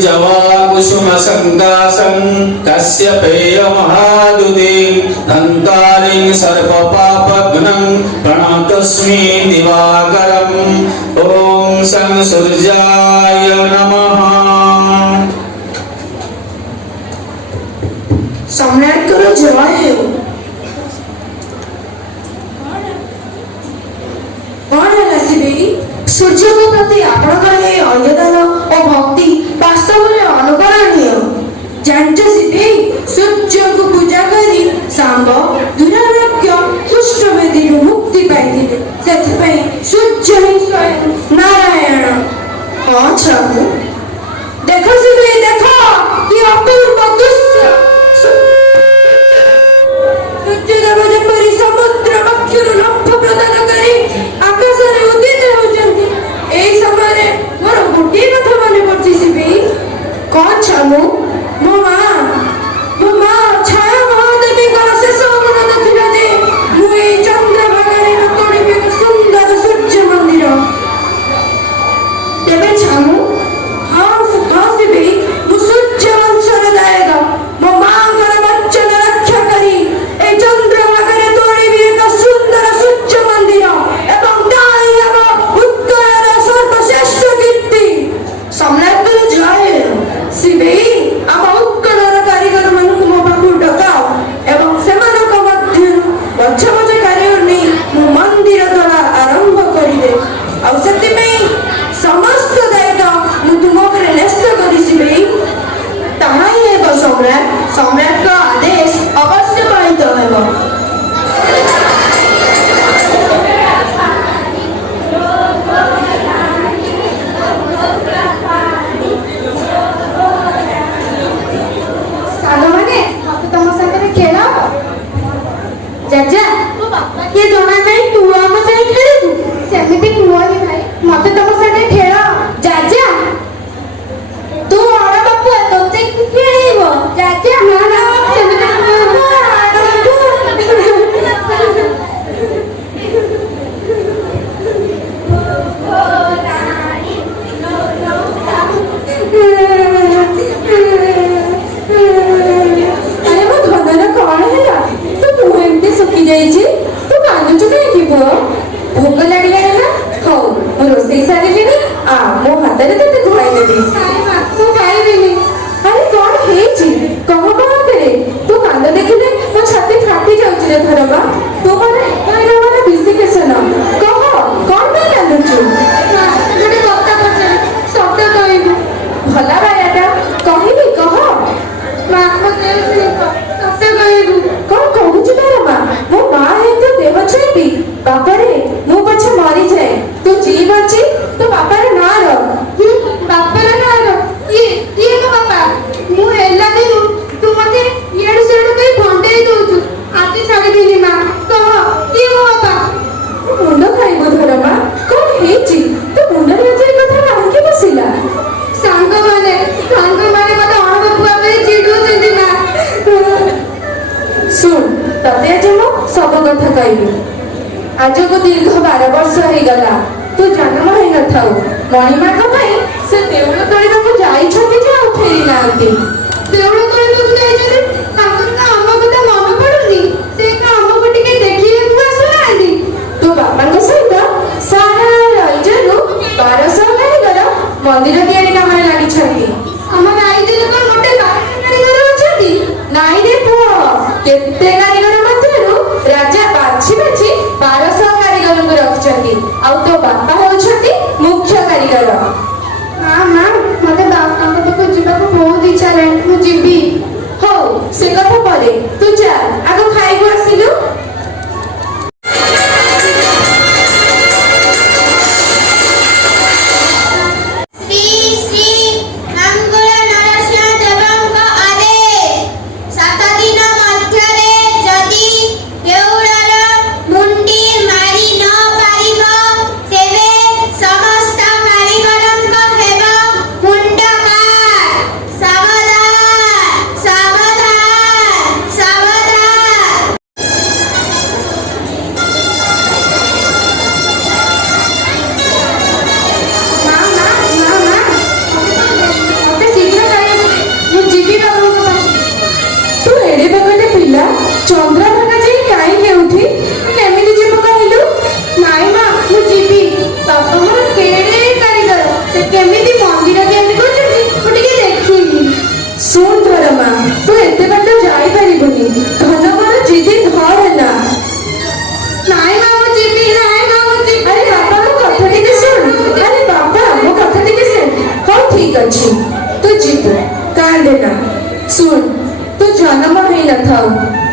जवाकुसुम संकाशं कश्यपेय महादुते धन्तारिं सर्वपापघ्नं प्रणतस्मि दिवाकरम् ओम सं सूर्याय नमः। सम्राट को जय है। सूर्य को प्रति आपणकर अयोदान और भक्ति वास्तव में अनुकरणीय। जानच सिद्धि सूर्य को पूजा करी सांब दुरारोग्य कुष्ठव्याधि मुक्ति पाइथिले सेथिपई सूर्य ही स्वयं नारायण। हाँ छामु देखो सिद्धि देखो कि अपूर्व दृश्य। सूर्य देव जेपरि समुद्र पक्षर लक्ष्य प्रदान करी आकाश रे उदित होजंती। एई समय मोर गोटे कथा मने पड़छि सिबी कोन छामु मो मां छाया महादेवी कर शेष अनुरोध थिला जे मु एई चंद्रभागारे तोड़िबे एक सुंदर सूर्य मंदिर। तेबे छामु हाँ सिबी मु सूर्य वंशर दायक मो मां कर वचन रक्षा करी ए चंद्रभागारे तोड़िबे एक सुंदर सूर्य मंदिर एवं ताई हम उत्तर सर्वश्रेष्ठ कीर्ति। सम्राट को जय सिबी आम उत्कलर कारीगर मानक मो पाखु डकाओ एवं सेमानक मध्यरु बछ बछ कारीगर नै मो मंदिर तोड़ा आरंभ करिदे आ सेति में समस्त दायित्व मु तुम उपरे न्यस्त करी सिबी। ताहाई हेबो सम्राट का आदेश अवश्य पालित हेबो। ये जमा नहीं तू आम से खेलू सेमिति नुआनी भाई मते तम साथे खेल जाजा तू और बापू तोते खेलिबो जाजा ना ना सेमिति अरे वो धनन कौन है तू मुहेंते सुखी जाइछि तू कांदुछु काई भोक लागले ना हो रोसई सारिलिनी आ मो हातरे तते खुआई देबी। तू खाइबिनी अरे कौन हेछि कह करे तू कांद देखिले मो छाती फाटी जाउछि रे धरबा तू माने एरा माने विसिकेशन कह कौन पे कांदुछु गोटे कथा पछे सत्य कहबू भला बायाटा कहिबी कह मां मते सत्य कहबू कौन कहूछि तार मां मो मां है तो देव छेबी बापारे मु पछे मरी जाए तू जीव अछि तो बापारे ना रख बापर ना रो ये को बापा मु हेला दिनु तू मते येड सेड कई भंडेई दोछु आती छाडी दिनी मां कह ये को बापा मुंड खाइबो धरमा कौन हेछि तो मुंड रे जे कथा काहे बसिला सांग माने मते अण बापू आबे चिडू दिनी मां सुन तते आज मु सब कथा कहबी। आज को दीर्घ 12 वर्ष हो गला तू जन्म हो न थाउ मणिमाघ भाई से देउळ तळीबा को जाई छथि जे आ फेरी नांती देउळ तळीबा को जाई छथि तांकर ना अम्मा कथा मन पडुनी से का अम्मा को टिके देखिए को आसुनांती तो बापा को सहित सारा राइजरु 1200 कारीगर मंदिर तैयारी कामरे लागि छथि। अम्मा राइजर को मोटे 12 कारीगर अछथि नाई रे पुओ केते कारीगर मध्यरु राजा बाछि 1200 कारीगर को रखछथि आ तो बापा होछथि मुख्य कारीगर। हां मते बापा को जीवा को बहुत इच्छा रहे ଶୁଣ, ତୁ ଜନ୍ମ ହେଇନଥାଉ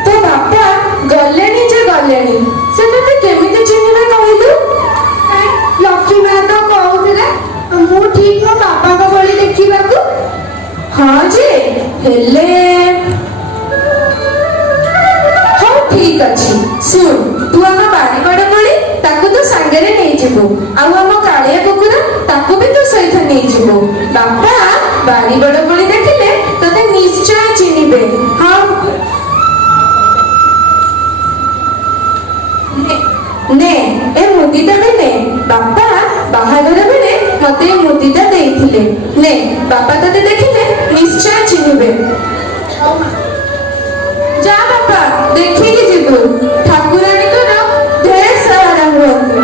ତୋ ବାପା ଗଲେଣି ଯେ ଗଲେଣି, ସେ ତତେ କେମିତି ଚିହ୍ନିବେ କହିଲୁ? ଲକ୍ଷ୍ମୀ ମା ତ କହୁଥିଲା ମୁଁ ଠିକ ମୋ ବାପାଙ୍କ ଭଳି ଦେଖିବାକୁ। ହଁ ଯେ ହେଲେ ହଉ ଠିକ ଅଛି। ଶୁଣ, ତୁ ଆମ ବାଡ଼ି ବଡ଼ କୋଳି ତାକୁ ତୁ ସାଙ୍ଗରେ ନେଇଯିବୁ, ଆଉ ଆମ କାଳିଆ କୁକୁର ତାକୁ ବି ତୁ ସହିତ ନେଇଯିବୁ। ବାପା ବାଡ଼ି ବଡ଼ କୋଳି ଦେଖିଲେ ତତେ ନିଶ୍ଚୟ ଚିହ୍ନିବେ। ହଁ ନେ ଏ ମୁଦିଟା ବି ନେ। ବାପା ବାହାଘର ବେଳେ ମତେ ଏ ମୁଦିଟା ଦେଇଥିଲେ। ନେ, ବାପା ତତେ ଦେଖିଲେ ନିଶ୍ଚୟ ଚିହ୍ନିବେ। ଯା ବାପା, ଦେଖିକି ଯିବୁ। ଠାକୁରାଣୀଙ୍କର ଢେର ସାରା ହୁଅନ୍ତୁ।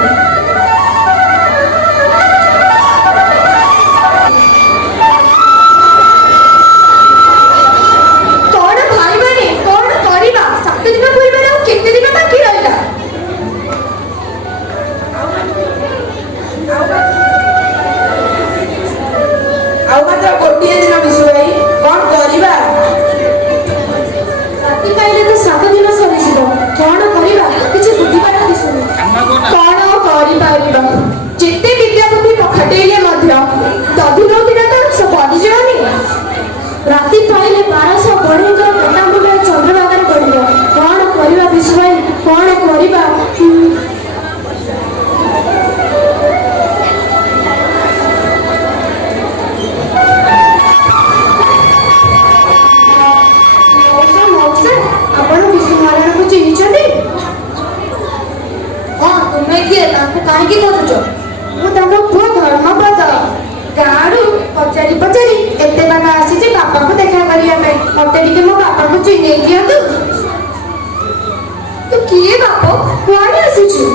କଣ ଭାଇମାନେ, କଣ କରିବା? 7 ଦିନ ପୂର୍ବରୁ ଆଉ କେତେ ଦିନ ବାକି ରହିଲା? ଆଉ ମାତ୍ର ଗୋଟିଏ ଦିନ ବିଶୁ ଭାଇ, କଣ କରିବା? ରାତି ପାଇଲେ ତ 7 ଦିନ ସରିଯିବ। କଣ କରିବା? କିଛି ବୁଦ୍ଧିବାଟ ଦିଶୁନି। କଣ ଆଉ କରିପାରିବା? ଯେତେ ବିଦ୍ୟାବୁଦ୍ଧି ପଖାଟେଇଲେ ମଧ୍ୟ ଦଧିନଉତିଟା ତ ବଢ଼ିଯିବନି। ରାତି ପାଇଲେ 1200 ବଢ଼େଇଙ୍କର ପଟାମୁଣ୍ଡ ଚନ୍ଦ୍ରଭାଗାରେ ପଡ଼ିବ। କଣ କରିବା ବିଶୁ ଭାଇ, କଣ କରିବା? ମଉସା, ଆପଣ ବିଶୁ ମହାରାଣାକୁ ଚିହ୍ନିଛନ୍ତି? ହଁ, ତୁମେ କିଏ? ତାଙ୍କୁ କାହିଁକି କରୁଛ? ମୁଁ ତାଙ୍କ ପୁଅ ଧର୍ମପଦ। ଗାଁରୁ ପଚାରି ପଚାରି ଏତେ ବାଟ ଆସିଛି ବାପାଙ୍କୁ ଦେଖା କରିବା ପାଇଁ। ମତେ ଟିକେ ମୋ ବାପାଙ୍କୁ ଚିହ୍ନେଇ ଦିଅନ୍ତୁ। ତୁ କିଏ ବାପ? କୁଆଡ଼େ ଆସିଛୁ?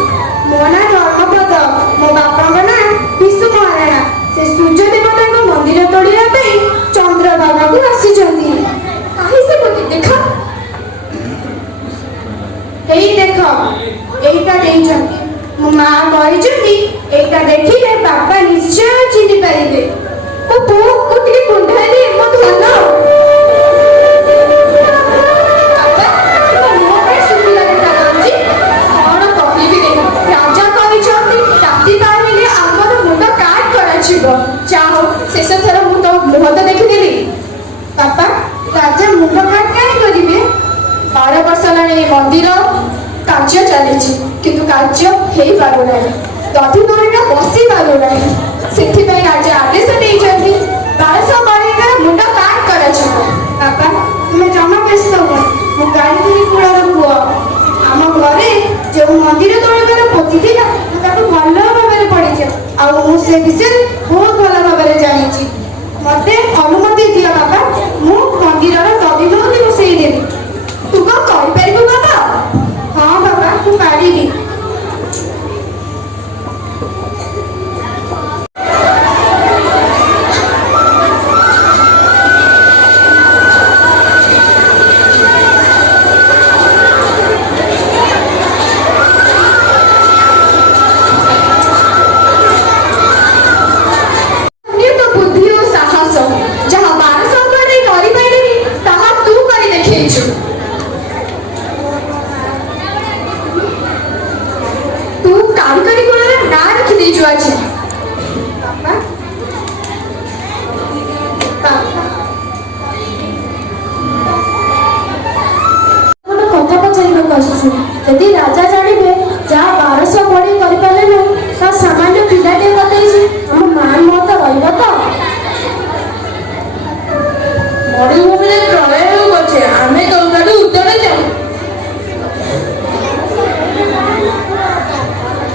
ମୋ ନାଁ ଧର୍ମପଦ। ମୋ ବାପାଙ୍କ ନାଁ ବିଶୁ ମହାରାଣା। ସେ ସୂର୍ଯ୍ୟ ଦେବତାଙ୍କ ମନ୍ଦିର ତୋଳିବା ପାଇଁ ଚନ୍ଦ୍ରଭାଗାକୁ ଆସିଛନ୍ତି। କାହିଁ ସେ ମୋତେ ଦେଖ, ଏଇ ଦେଖ, ଏଇଟା ଦେଇଛନ୍ତି। ମୋ ମା କହିଛନ୍ତି ଏଇଟା ଦେଖିଲେ ବାପା ନିଶ୍ଚୟ ଚିହ୍ନି ପାରିବେ। ମୋ ପୁଅକୁ ଟିକେ କୁଣ୍ଢାଇ ଦିଏ ମୋ ଧନ। ବାପା, ମୋ ମୁହଁ ପାଇଁ ଶୁଖିଲା ଦେଖାଯାଉଛି। କଣ କହିବି ଦେଖ, ରାଜା କହିଛନ୍ତି ରାତି ପାହିଲେ ଆମର ମୁଣ୍ଡ କାଟ କରାଯିବ। ଯାହା ହଉ, ଶେଷ ଥର ମୁଁ ତୋ ମୁହଁ ତ ଦେଖିଦେଲି। ବାପା, ରାଜା ମୁଣ୍ଡ କାଟ କାହିଁ କରିବେ? 12 ବର୍ଷ ହେଲାଣି ଏ ମନ୍ଦିର କାର୍ଯ୍ୟ ଚାଲିଛି, କିନ୍ତୁ କାର୍ଯ୍ୟ ହେଇପାରୁନାହିଁ। ଦଧିନଉତିଟା ବସି ପାରୁନାହିଁ। ସେଥିପାଇଁ ରାଜା ଆଦେଶ ଦେଇଛନ୍ତି 1200 ବଢ଼େଇଙ୍କର ମୁଣ୍ଡ କାଟ କରାଯିବ। ବାପା, ତୁମେ ଜମା ବ୍ୟସ୍ତ ହୁଅ। ମୁଁ ଗାଳିପୁରୀ କୁଳର ପୁଅ। ଆମ ଘରେ ଯେଉଁ ମନ୍ଦିର ତୋଳିବାର ପୋଥି ଥିଲା ମୁଁ ତାକୁ ଭଲ ଭାବରେ ପଢ଼ିଛି, ଆଉ ମୁଁ ସେ ବିଷୟରେ ବହୁତ ଭଲ ଭାବରେ ଜାଣିଛି। ମତେ ଅନୁମତି ଦିଅ ବାପା, ମୁଁ ମନ୍ଦିରର ଦଧିନଉତି ବସେଇ ଦେବି। ତୁ କଣ କରିପାରିବୁ ବାପା? ହଁ ବାପା, ମୁଁ ପାରିବି। ବୁଦ୍ଧି ଓ ସାହସ ଯାହା 1200 ବଢ଼େଇ କରିପାରିଲେନି ତାହା ତୁ କରି ଦେଖେଇଛୁ। ତୁ କାରିଗରୀ ଗୁଣର ନାଁ ରଖିଦେଇଛୁ ଆଜି। ବାପା, କଥା ପଚାରିବାକୁ ଆସୁଛୁ। ଯଦି ରାଜା ଜାଣିବେ ଯାହା 1200 ବଢ଼େଇ କରିପାରିଲେ ନାହିଁ ତା ସାମାନ୍ୟ ପିଲାଟିଏ ବତେଇଛି, ଆମ ମାନ ମତ ରହିବ ତ? ମରୁଭୂମିରେ ପ୍ରଳୟ ହେଉ ପଛେ ଆମେ ତୋଠାରୁ ଉତ୍ତର ଚାହୁଁ।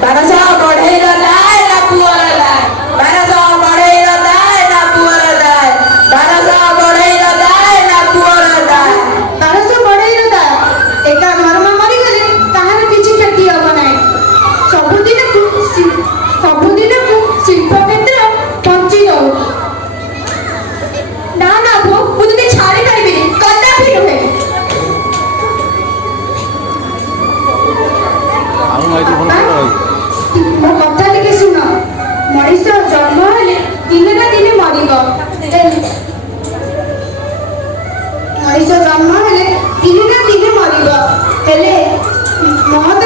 1200 ବଢ଼େଇର ଦାୟ ନା ପୁଅର ଦାୟ? 1200 ବଢ଼େଇର ଦାୟ ନା ପୁଅର ଦାୟ? 1200 ବଢ଼େଇର ଦାୟ ନା ପୁଅର ଦାୟ? 1200 ବଢ଼େଇର ଦାୟ। ଏକା ଧର୍ମ ମରିଗଲେ ତାହାର କିଛି କ୍ଷତି ହବ ନାହିଁ। ସବୁଦିନକୁ ଶିଳ୍ପ କ୍ଷେତ୍ର ବଞ୍ଚି ରହୁ। ନା ନା ପୁଅ, ମୁଁ ତତେ ଛାଡ଼ି ପାରିବିନି। ମଣିଷ ଜନ୍ମ ହେଲେ ଦିନେ ନା ଦିନେ ମରିବ, ହେଲେ ମହତ